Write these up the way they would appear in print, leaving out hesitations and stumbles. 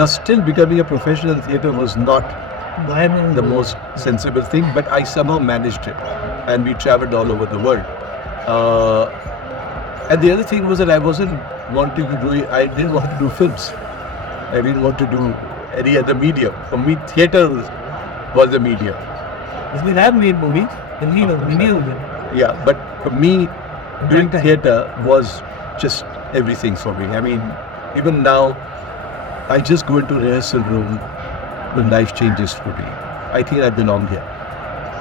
Now, still becoming a professional in theatre was not the most sensible thing, but I somehow managed it, and we traveled all over the world. And the other thing was that I didn't want to do films. I didn't want to do any other medium. For me, theatre was the medium. We have made movies. Yeah, but for me, doing theatre was just everything for me. I mean, even now, I just go into rehearsal room when life changes for me. I think I belong here,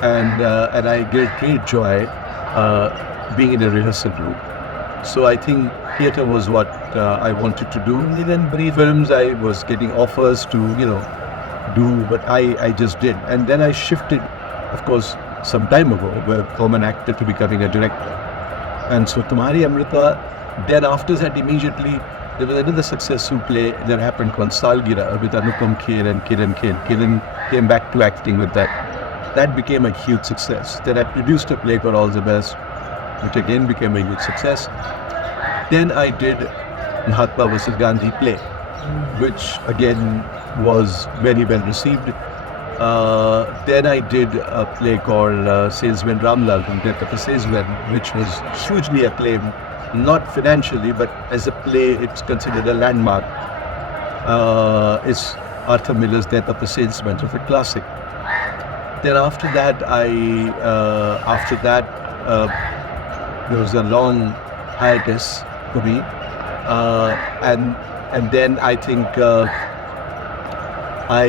and I get great joy being in a rehearsal room. So I think theatre was what I wanted to do. Even films, I was getting offers to do, but I just did. And then I shifted, of course, some time ago, from an actor to becoming a director. And so Tumhari Amrita. Then after that, immediately there was another successful play that happened called Saalgirah with Anupam Kher and Kiran Kher. Kiran came back to acting with that. That became a huge success. Then I produced a play called All the Best, which again became a huge success. Then I did Mahatma vs. Gandhi play, which again was very well received. Then I did a play called Salesman Ramlal, from Death of a Salesman, which was hugely acclaimed, not financially, but as a play, it's considered a landmark. It's Arthur Miller's Death of a Salesman, so a classic. Then after that, there was a long hiatus for me, and then I think I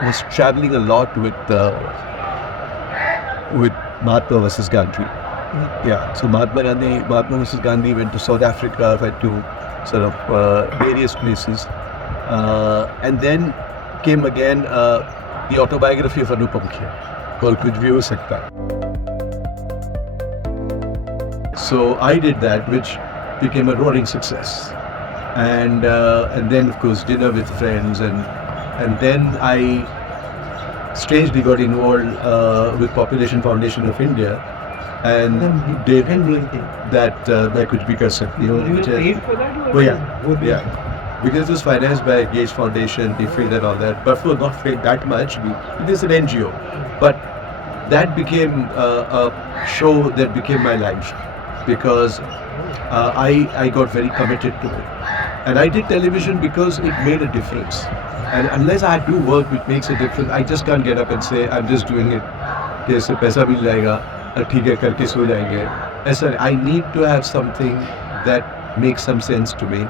was traveling a lot with Mahatma vs. Gandhi. Yeah, so Mahatma vs. Gandhi went to South Africa, went to sort of various places, and then came again the autobiography of Anupam Kher called Kuch Bhi Ho Sakta. So I did that, which became a roaring success, and then of course Dinner with Friends, and then I strangely got involved with Population Foundation of India, and did that Kuch Bhi Kar Sakti Ho. Oh yeah. Because it was financed by Gates Foundation, DFID and all that, but for not paid that much. It is an NGO, but that became a show that became my life, because I got very committed to it. And I did television because it made a difference. And unless I do work which makes a difference, I just can't get up and say, I'm just doing it. Kaise paisa mil jayega, theek hai karke so jayenge. I need to have something that makes some sense to me,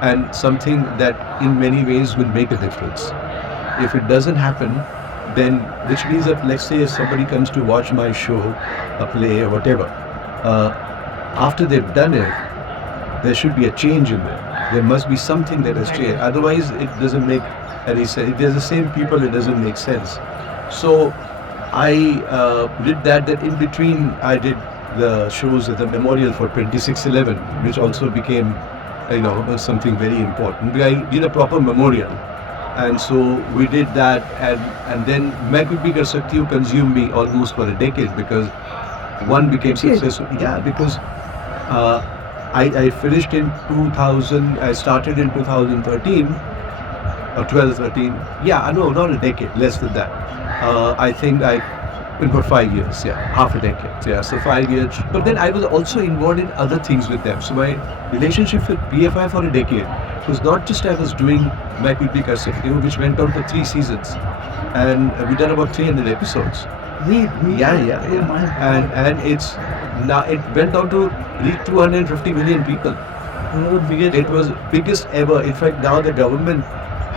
and something that in many ways will make a difference. If it doesn't happen, then, which means that, let's say if somebody comes to watch my show, a play or whatever, after they've done it, there should be a change in there. There must be something that has changed. Otherwise, it doesn't make any sense. If there's the same people, it doesn't make sense. So I did that. That in between, I did the shows at the Memorial for 2611, which also became, something very important. I did a proper memorial, and so we did that, and then Kuch Bhi Kar Sakti Ho consumed me almost for a decade, because one became successful. Yeah, because I finished in 2000. I started in 2013 or 12, 13. Yeah, no, not a decade, less than that. I think for 5 years, half a decade, so 5 years. But then I was also involved in other things with them. So my relationship with BFI for a decade was not just I was doing Kuch Bhi Kar Sakti Ho, which went on for 3 seasons, and we done about 300 episodes. Yeah. And it's now it went on to reach 250 million people. It was biggest ever. In fact, now the government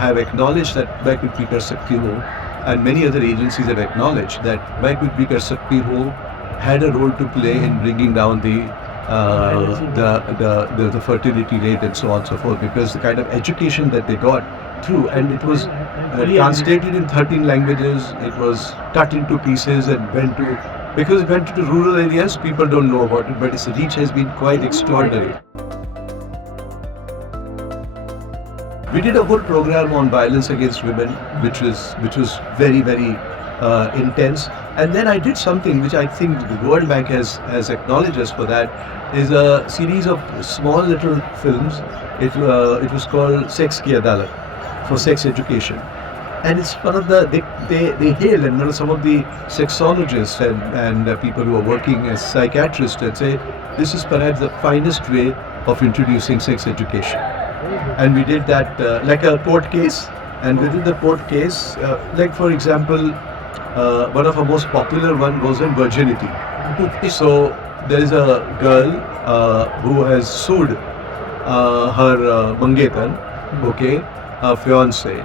have acknowledged that Kuch Bhi Kar Sakti Ho, and many other agencies have acknowledged that Kuch Bhi Kar Sakti Ho had a role to play in bringing down the fertility rate and so on and so forth, because the kind of education that they got through, and it was translated in 13 languages, it was cut into pieces and because it went to rural areas, people don't know about it, but its reach has been quite extraordinary. We did a whole program on violence against women, which was very, very intense. And then I did something which I think the World Bank has acknowledged us for. That is a series of small little films. It was called Sex Ki Adalat. for sex education. And it's one of the, they hail, and some of the sexologists and people who are working as psychiatrists and say, this is perhaps the finest way of introducing sex education. And we did that like a court case, and within the court case, like for example, one of our most popular one was on virginity. So there is a girl who has sued her mangetan, okay, her fiance,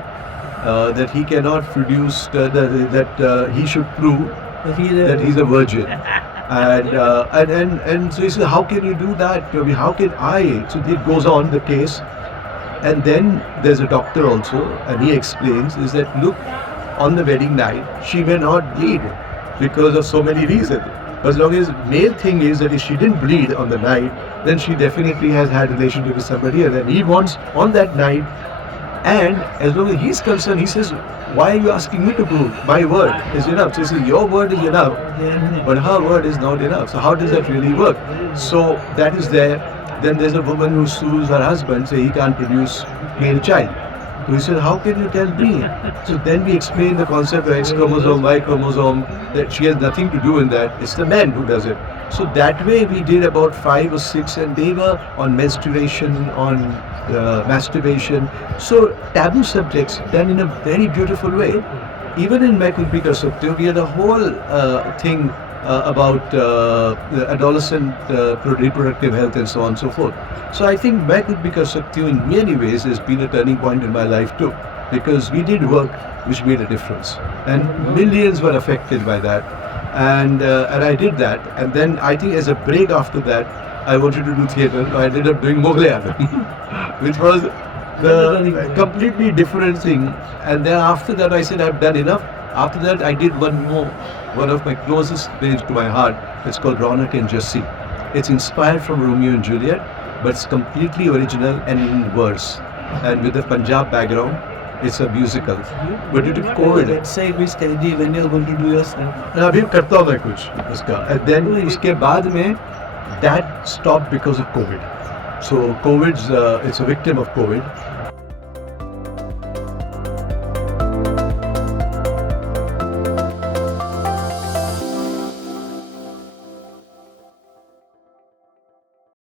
that he cannot produce, that he should prove that he's a virgin. And so he said, how can you do that? I mean, how can I? So it goes on the case. And then there's a doctor also, and he explains is that, look, on the wedding night, she may not bleed because of so many reasons. But as long as main thing is that if she didn't bleed on the night, then she definitely has had relationship with somebody else. And he wants on that night, and as long as he's concerned, he says, why are you asking me to prove? My word is enough. So he says, your word is enough, but her word is not enough. So how does that really work? So that is there. Then there's a woman who sues her husband, say he can't produce male child. So he said, how can you tell me? So then we explain the concept of X chromosome, Y chromosome, that she has nothing to do in that. It's the man who does it. So that way we did about 5 or 6, and they were on menstruation, on masturbation. So taboo subjects done in a very beautiful way. Even in Main Khud Bhi Kar Sakte Ho, we had a whole thing about adolescent reproductive health and so on and so forth. So I think Main Khud Bhi Kar Sakte Ho in many ways has been a turning point in my life too, because we did work which made a difference, and millions were affected by that, and I did that. And then I think as a break after that, I wanted to do theatre. I ended up doing Mughal-e-Azam, which was the completely different thing. And then after that I said, I've done enough. After that I did one more, one of my closest plays to my heart. It's called Ronak and Jassi. It's inspired from Romeo and Juliet, but it's completely original and in verse. And with the Punjab background, it's a musical. But due to COVID, Let's say which strategy when you're going to do your अभी करता हूँ मैं कुछ उसका. And then उसके बाद में that stopped because of COVID. So COVID's it's a victim of COVID.